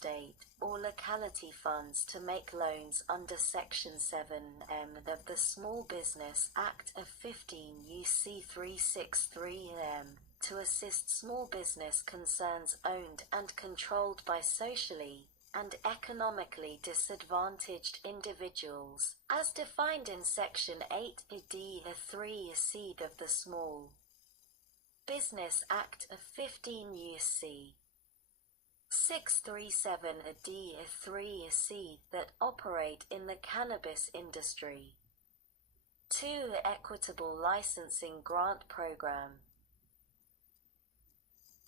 state or locality funds to make loans under Section 7M of the Small Business Act of 15 U.C. 363M to assist small business concerns owned and controlled by socially and economically disadvantaged individuals, as defined in Section 8d(3) of the Small Business Act of 15 U.C. 637d(3) that operate in the cannabis industry. 2. Equitable Licensing Grant Program.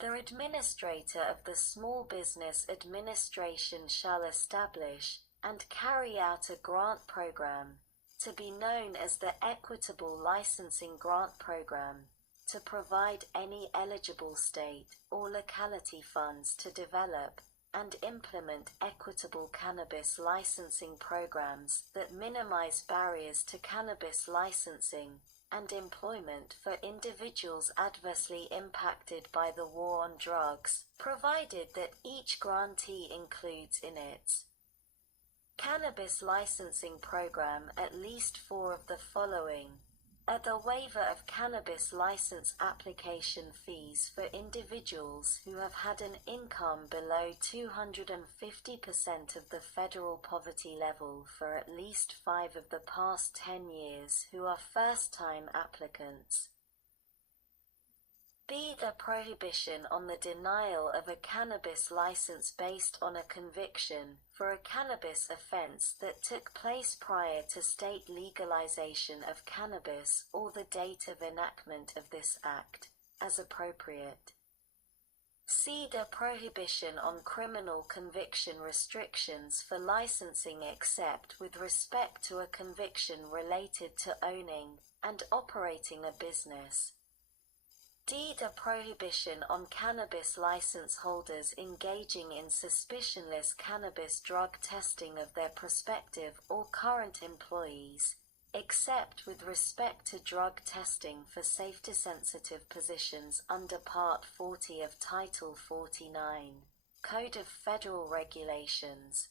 The Administrator of the Small Business Administration shall establish and carry out a grant program, to be known as the Equitable Licensing Grant Program, to provide any eligible state or locality funds to develop and implement equitable cannabis licensing programs that minimize barriers to cannabis licensing and employment for individuals adversely impacted by the war on drugs, provided that each grantee includes in its cannabis licensing program at least 4 of the following: the waiver of cannabis license application fees for individuals who have had an income below 250% of the federal poverty level for at least 5 of the past 10 years who are first-time applicants. B. The prohibition on the denial of a cannabis license based on a conviction for a cannabis offense that took place prior to state legalization of cannabis or the date of enactment of this act, as appropriate. C. The prohibition on criminal conviction restrictions for licensing except with respect to a conviction related to owning and operating a business. D. The prohibition on cannabis license holders engaging in suspicionless cannabis drug testing of their prospective or current employees, except with respect to drug testing for safety-sensitive positions under Part 40 of Title 49, Code of Federal Regulations.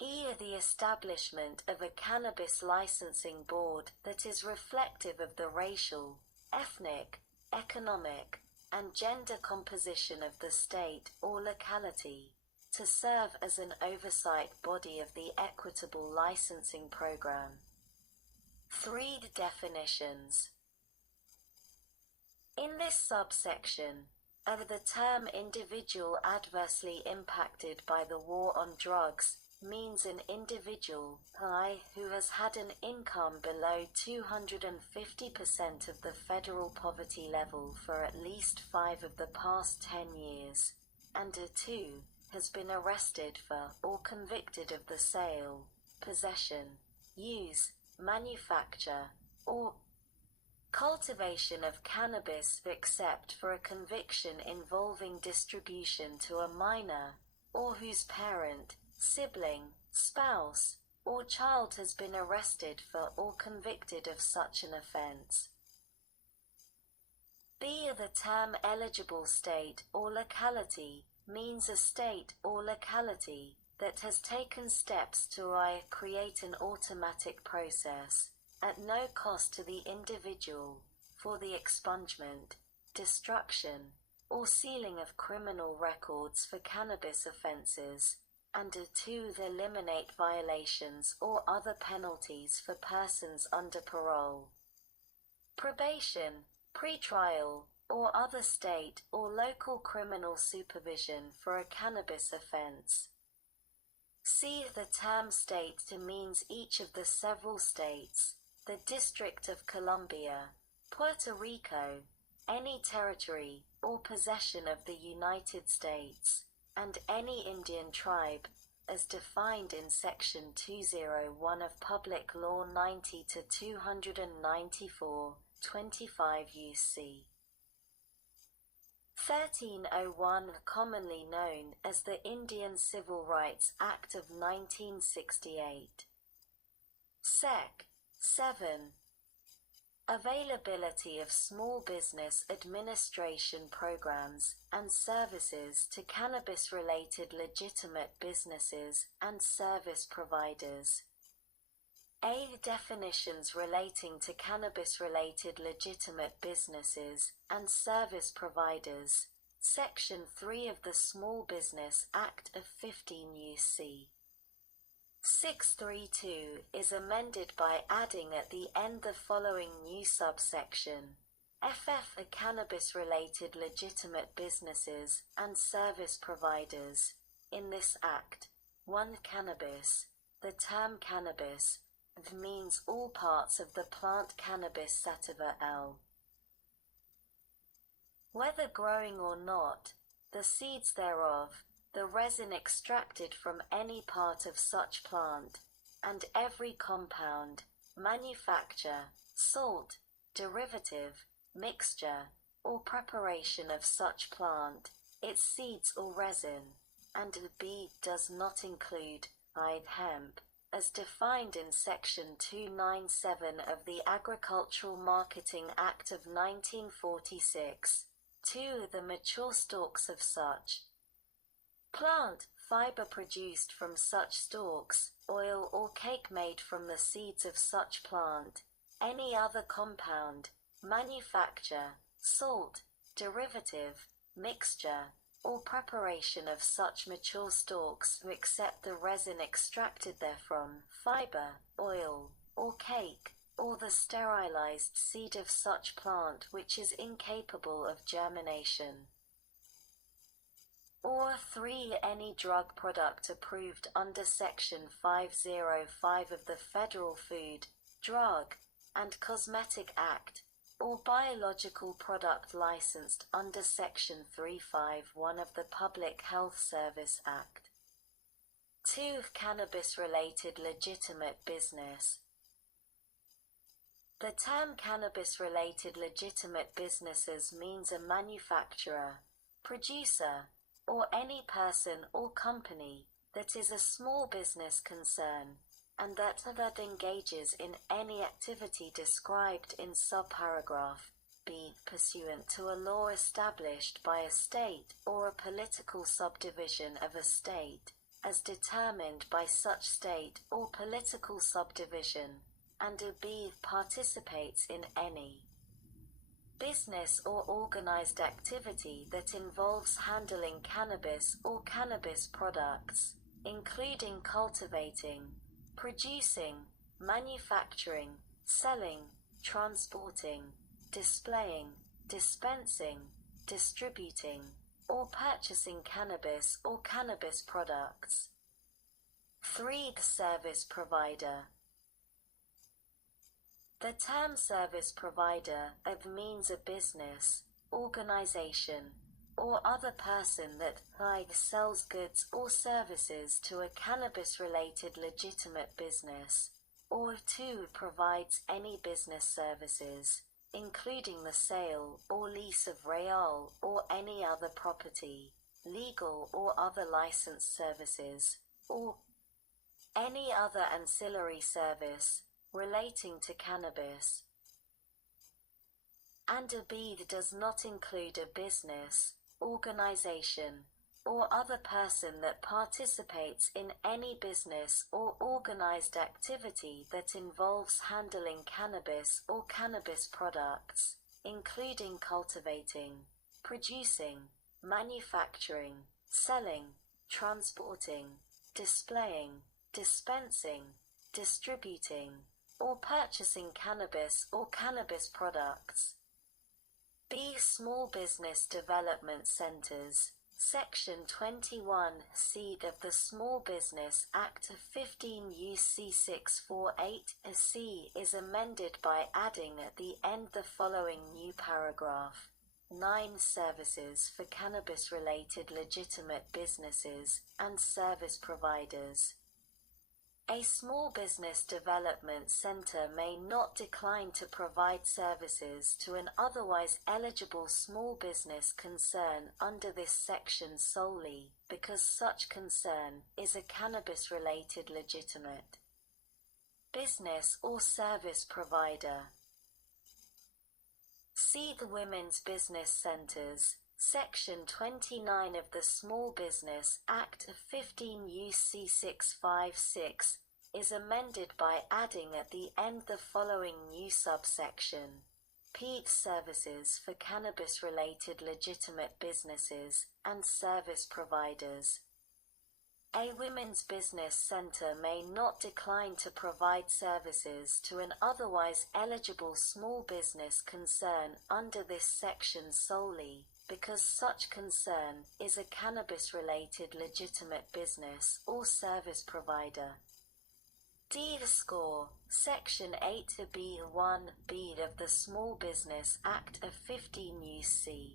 E. The establishment of a cannabis licensing board that is reflective of the racial, ethnic, economic, and gender composition of the state or locality, to serve as an oversight body of the equitable licensing program. 3. Definitions. In this subsection, the term individual adversely impacted by the war on drugs means an individual who has had an income below 250% of the federal poverty level for at least 5 of the past 10 years, and 2. has been arrested for or convicted of the sale, possession, use, manufacture, or cultivation of cannabis except for a conviction involving distribution to a minor, or whose parent, sibling, spouse, or child has been arrested for or convicted of such an offense. B. The term eligible state or locality means a state or locality that has taken steps to create an automatic process, at no cost to the individual, for the expungement, destruction, or sealing of criminal records for cannabis offenses, and 2. Eliminate violations or other penalties for persons under parole, probation, pretrial, or other state or local criminal supervision for a cannabis offense. C. The term state means each of the several states, the District of Columbia, Puerto Rico, any territory or possession of the United States, and any Indian tribe, as defined in Section 201 of Public Law 90-294, 25 U.C. 1301, commonly known as the Indian Civil Rights Act of 1968. Sec. 7. Availability of small business administration programs and services to cannabis-related legitimate businesses and service providers. A. Definitions relating to cannabis-related legitimate businesses and service providers. Section 3 of the Small Business Act of 15 U.C. 632 is amended by adding at the end the following new subsection. FF are cannabis-related legitimate businesses and service providers. In this Act, 1. Cannabis. The term cannabis means all parts of the plant Cannabis sativa L. Whether growing or not, the seeds thereof, the resin extracted from any part of such plant, and every compound, manufacture, salt, derivative, mixture, or preparation of such plant, its seeds or resin, and B. does not include hemp, as defined in Section 297 of the Agricultural Marketing Act of 1946. 2. The mature stalks of such plant, fiber produced from such stalks, oil or cake made from the seeds of such plant, any other compound, manufacture, salt, derivative, mixture, or preparation of such mature stalks except the resin extracted therefrom, fiber, oil, or cake, or the sterilized seed of such plant which is incapable of germination. Or 3. Any drug product approved under Section 505 of the Federal Food, Drug, and Cosmetic Act, or biological product licensed under Section 351 of the Public Health Service Act. 2. Cannabis-related legitimate business. The term cannabis-related legitimate businesses means a manufacturer, producer, or any person or company that is a small business concern, and that engages in any activity described in subparagraph B pursuant to a law established by a state or a political subdivision of a state, as determined by such state or political subdivision, and B participates in any business or organized activity that involves handling cannabis or cannabis products, including cultivating, producing, manufacturing, selling, transporting, displaying, dispensing, distributing, or purchasing cannabis or cannabis products. 3. Service provider. The term service provider means a business, organization, or other person that sells goods or services to a cannabis-related legitimate business, or 2. provides any business services, including the sale or lease of real or any other property, legal or other licensed services, or any other ancillary service relating to cannabis. And B does not include a business, organization, or other person that participates in any business or organized activity that involves handling cannabis or cannabis products, including cultivating, producing, manufacturing, selling, transporting, displaying, dispensing, distributing, or purchasing cannabis or cannabis products. B. Small Business Development Centers. Section 21(c) of the Small Business Act of 15 U.C. 648(c) is amended by adding at the end the following new paragraph. 9. Services for cannabis-related legitimate businesses and service providers. A small business development center may not decline to provide services to an otherwise eligible small business concern under this section solely because such concern is a cannabis-related legitimate business or service provider. See the Women's Business Centers. Section 29 of the Small Business Act of 15 U.C. 656 is amended by adding at the end the following new subsection. P. Services for cannabis-related legitimate businesses and service providers. A women's business center may not decline to provide services to an otherwise eligible small business concern under this section solely because such concern is a cannabis-related legitimate business or service provider. D. Section 8B(1)(b) of the Small Business Act of 15 U.C.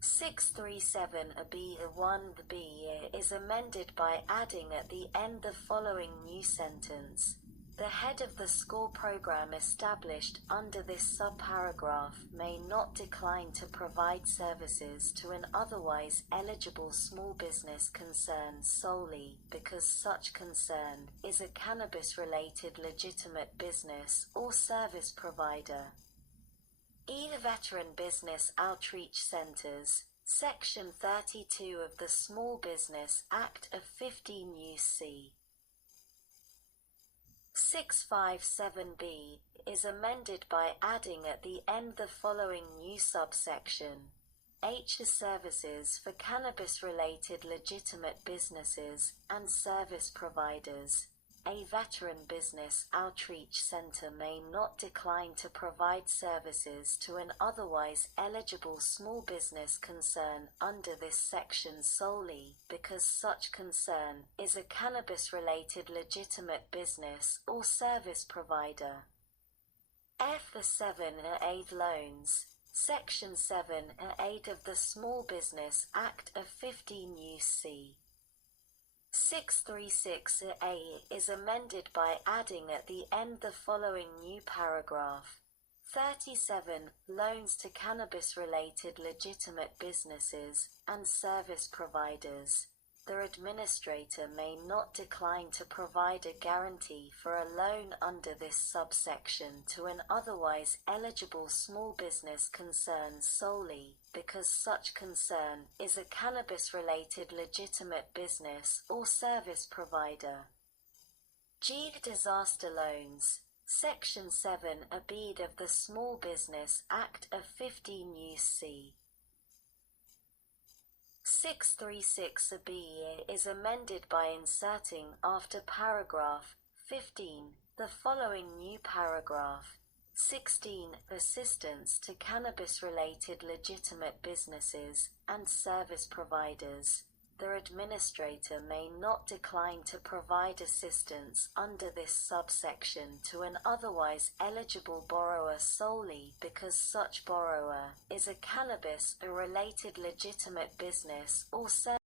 637(b)(1)(b) is amended by adding at the end the following new sentence. The head of the SCORE program established under this subparagraph may not decline to provide services to an otherwise eligible small business concern solely because such concern is a cannabis-related legitimate business or service provider. E. Veteran Business Outreach Centers. Section 32 of the Small Business Act of 15 U.C. 657(b) is amended by adding at the end the following new subsection. H. Services for cannabis-related legitimate businesses and service providers. A veteran business outreach center may not decline to provide services to an otherwise eligible small business concern under this section solely because such concern is a cannabis-related legitimate business or service provider. F. 7(a) loans. Section 7(a) of the Small Business Act of 15 U.C. 636(a) is amended by adding at the end the following new paragraph. 37. Loans to cannabis-related legitimate businesses and service providers. The administrator may not decline to provide a guarantee for a loan under this subsection to an otherwise eligible small business concern solely because such concern is a cannabis-related legitimate business or service provider. G. Disaster Loans. Section 7(b) of the Small Business Act of 15 U.C. 636(b) is amended by inserting after paragraph 15 the following new paragraph. 16. Assistance to cannabis-related legitimate businesses and service providers. The administrator may not decline to provide assistance under this subsection to an otherwise eligible borrower solely because such borrower is a cannabis-related legitimate business or service